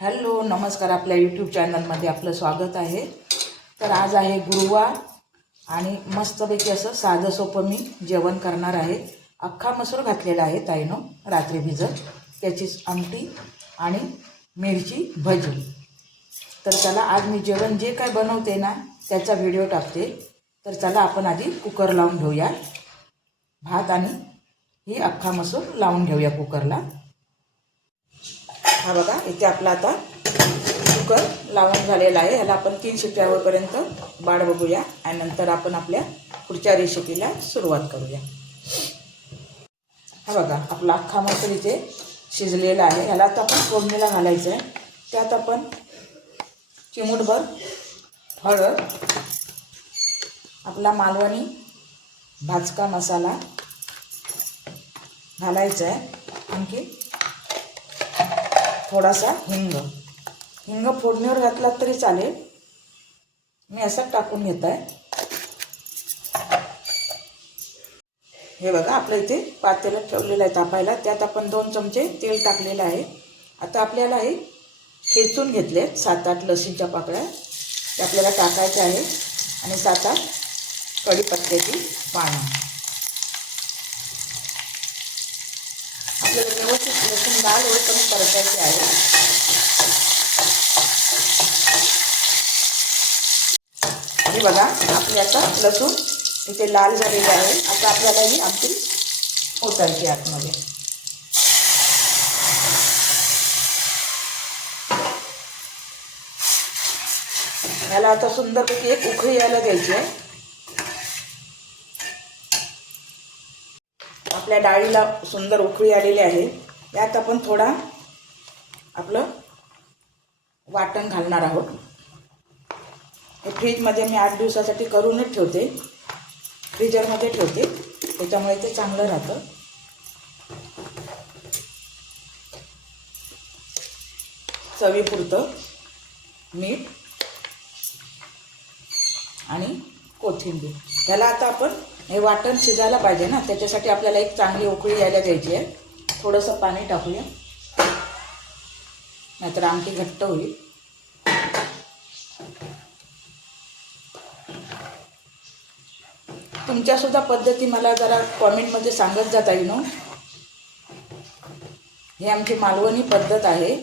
Hello नमस्कार, आपल्या YouTube चॅनलमध्ये आपलं स्वागत आहे। तर आज आहे गुरुवार आणि मस्तपैकी असं साधं सोपं मी जेवण करणार आहे। अख्खा मसूर घातलेला आहे ताईनो रात्री भिजत, त्याची आमटी आणि मिरची भजी। तर चला आज मी जेवण जे काय बनवते ना त्याचा व्हिडिओ टाकते। तर चला आपण आधी कुकर लावून घेऊया, भात आणि ही अख्खा मसूर लावून घेऊया कुकरला। हा बघा, इथे आपला आता कुकर लावून झालेला आहे। ह्याला आपण 3 शिट्ट्या होईपर्यंत वाट बघूया आणि नंतर आपण आपल्या पुढच्या रेसिपीला सुरुवात करूया। हा बघा, आपला अख्खा मसूर इथे शिजलेला आहे। ह्याला आता आपण फोडणीला घालायचं आहे। त्यात आपण चिमूटभर हळद, आपला मालवणी भाजका मसाला घालायचा आहे, आणखी थोडासा हिंग फोडणीवर घातला तरी चालेल, मी असं टाकून घेत आहे। हे बघा, आपल्या इथे पातेलं ठेवलेलं आहे तापायला, त्यात आपण 2 चमचे तेल टाकलेलं आहे। आता आपल्याला हे ठेचून घेतले 7-8 लसूणच्या पाकळ्या, ते आपल्याला टाकायचे आहे आणि 7-8 कढीपत्त्याची पानं। आपल्याला व्यवस्थित लसूण लाल होईपर्यंत परतायचे आहे। हे बघा, आपले आता लसूण इथे लाल झालेले आहे। आता आपल्याला ही आमटी ओतायची आतमध्ये। याला आता सुंदरपैकी एक उकळी यायला द्यायची आहे। आपल्या डाळीला सुंदर उकळी आलेली आहे। यात आपण थोडा आपलं वाटण घालणार आहोत। हे फ्रीजमध्ये मी 8 दिवसासाठी करूनच ठेवते, फ्रीजरमध्ये ठेवते, त्याच्यामुळे ते चांगलं राहतं। चवीपुरतं मीठ आणि कोथिंबीर। त्याला आता आपण हे वाटण शिजायला पाहिजे ना, त्याच्यासाठी आपल्याला एक चांगली उकळी यायला द्यायची आहे। थोडंसं पाणी टाकूया, नाहीतर आमटी घट्ट होईल। तुमच्यासुद्धा पद्धती मला जरा कॉमेंटमध्ये सांगत जाता येईल। ही आमची मालवणी पद्धत आहे।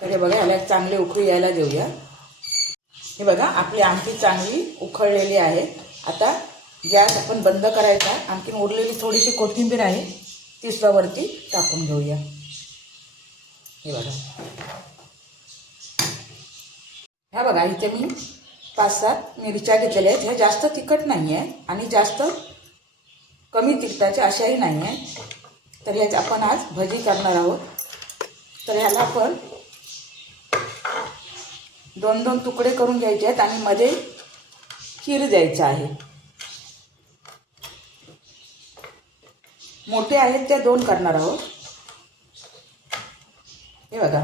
तर हे बघा, ह्याला एक चांगली उकळी यायला देऊया। हे बघा, आपली आमटी चांगली उकळलेली आहे। आता गॅस आपण बंद करायचा। आणखीन उरलेली थोडीशी कोथिंबीर आहे, ती सुद्धा वरती टाकून घेऊया। हे बघा, ह्या बघा, इथे मी 5-7 मिरच्या घेतलेल्या आहेत। ह्या जास्त तिखट नाही आहे आणि जास्त कमी तिखटाच्या अशाही नाही आहे। तर ह्याच आपण आज भजी करणार आहोत। तर ह्याला आपण 2-2 तुकडे करून घ्यायचे आहेत आणि मध्ये चीर द्यायचा आहे। मोठे आहेत ते 2 करणार आहोत। हे बघा,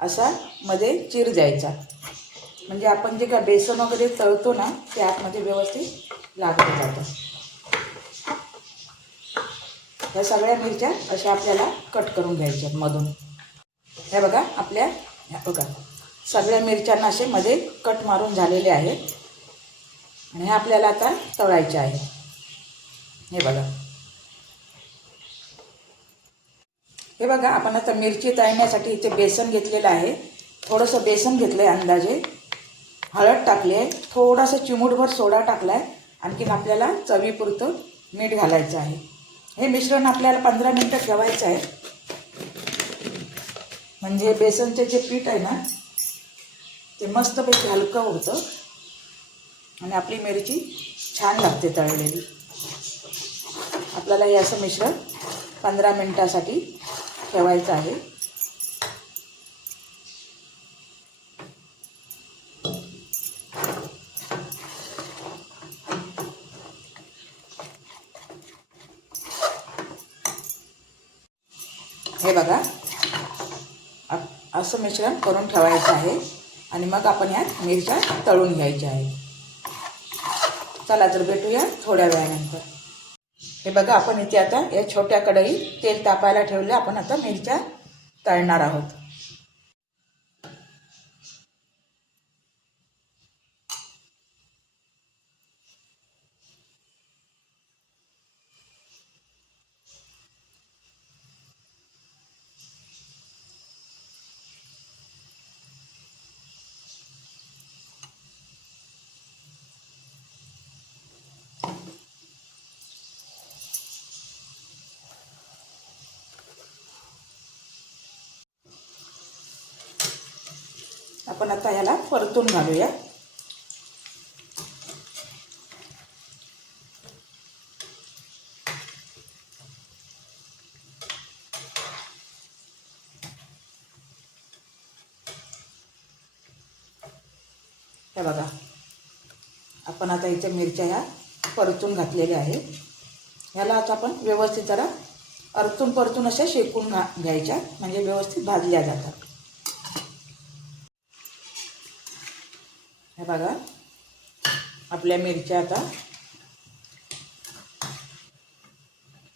असा मध्ये चीर द्यायचा, म्हणजे आपण जे काय बेसन वगैरे तळतो ना ते आतमध्ये व्यवस्थित लागलं जातं। ह्या सगळ्या मिरच्या अशा आपल्याला कट करून घ्यायच्या मधून। हे बघा, आपल्या बघा सगळ्या मिरच्यांना असे मध्ये कट मारून झालेले आहेत आणि हे आपल्याला आता तळायचे आहे। हे बघा, हे बघा, आपण आता मिरची तळण्यासाठी इथे बेसन घेतलेलं आहे। थोडंसं बेसन घेतलं आहे अंदाजे, हळद टाकली आहे, थोडासा चिमूटभर सोडा टाकला आहे, आणखीन आपल्याला चवीपुरतं मीठ घालायचं आहे। हे मिश्रण आपल्याला 15 मिनटं ठेवायचं आहे, म्हणजे बेसनचे जे पीठ आहे ना ते मस्तपैकी हलकं होतं आणि आपली मिरची छान लागते तळलेली। आपल्याला हे असं मिश्रण 15 मिनटासाठी ठेवायचं आहे। हे बघा, असं मिश्रण करून ठेवायचं आहे आणि मग आपण यात मिरच्या तळून घ्यायच्या आहे। चला तर भेटूया थोड्या वेळानंतर। हे बघा, आपण इथे आता या छोट्या कढईत तेल तापायला ठेवले. आपण आता मिरच्या तळणार आहोत. आपण आता ह्याला परतून घालूया. हे बघा, आपण आता इथे मिरच्या ह्या परतून घातलेल्या आहेत. ह्याला आता आपण व्यवस्थित जरा परतून परतून अशा शेकून घ्यायच्या, म्हणजे व्यवस्थित भाजल्या जातात. हे बघा, आपल्या मिरच्या आता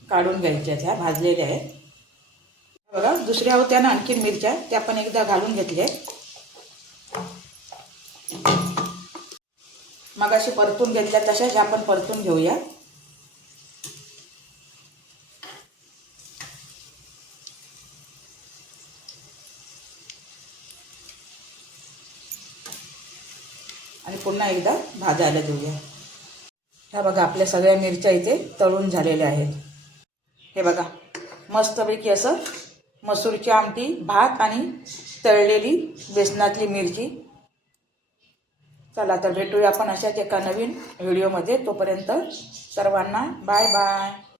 काढून घ्यायच्या, ह्या भाजलेल्या आहेत. बघा, दुसऱ्या होत्या ना आणखीन मिरच्या, त्या पण एकदा घालून घेतल्या. मग अशी परतून घेतल्या तशाच आपण परतून घेऊया. आणि पुन्हा एकदा भाजायला देऊया. ह्या बघा, आपल्या सगळ्या मिरच्या इथे तळून झालेल्या आहेत. हे बघा, मस्तपैकी असं मसूरची आमटी, भात आणि तळलेली बेसनातली मिरची. चला तर भेटूया आपण अशाच एका नवीन व्हिडिओमध्ये. तोपर्यंत सर्वांना बाय बाय.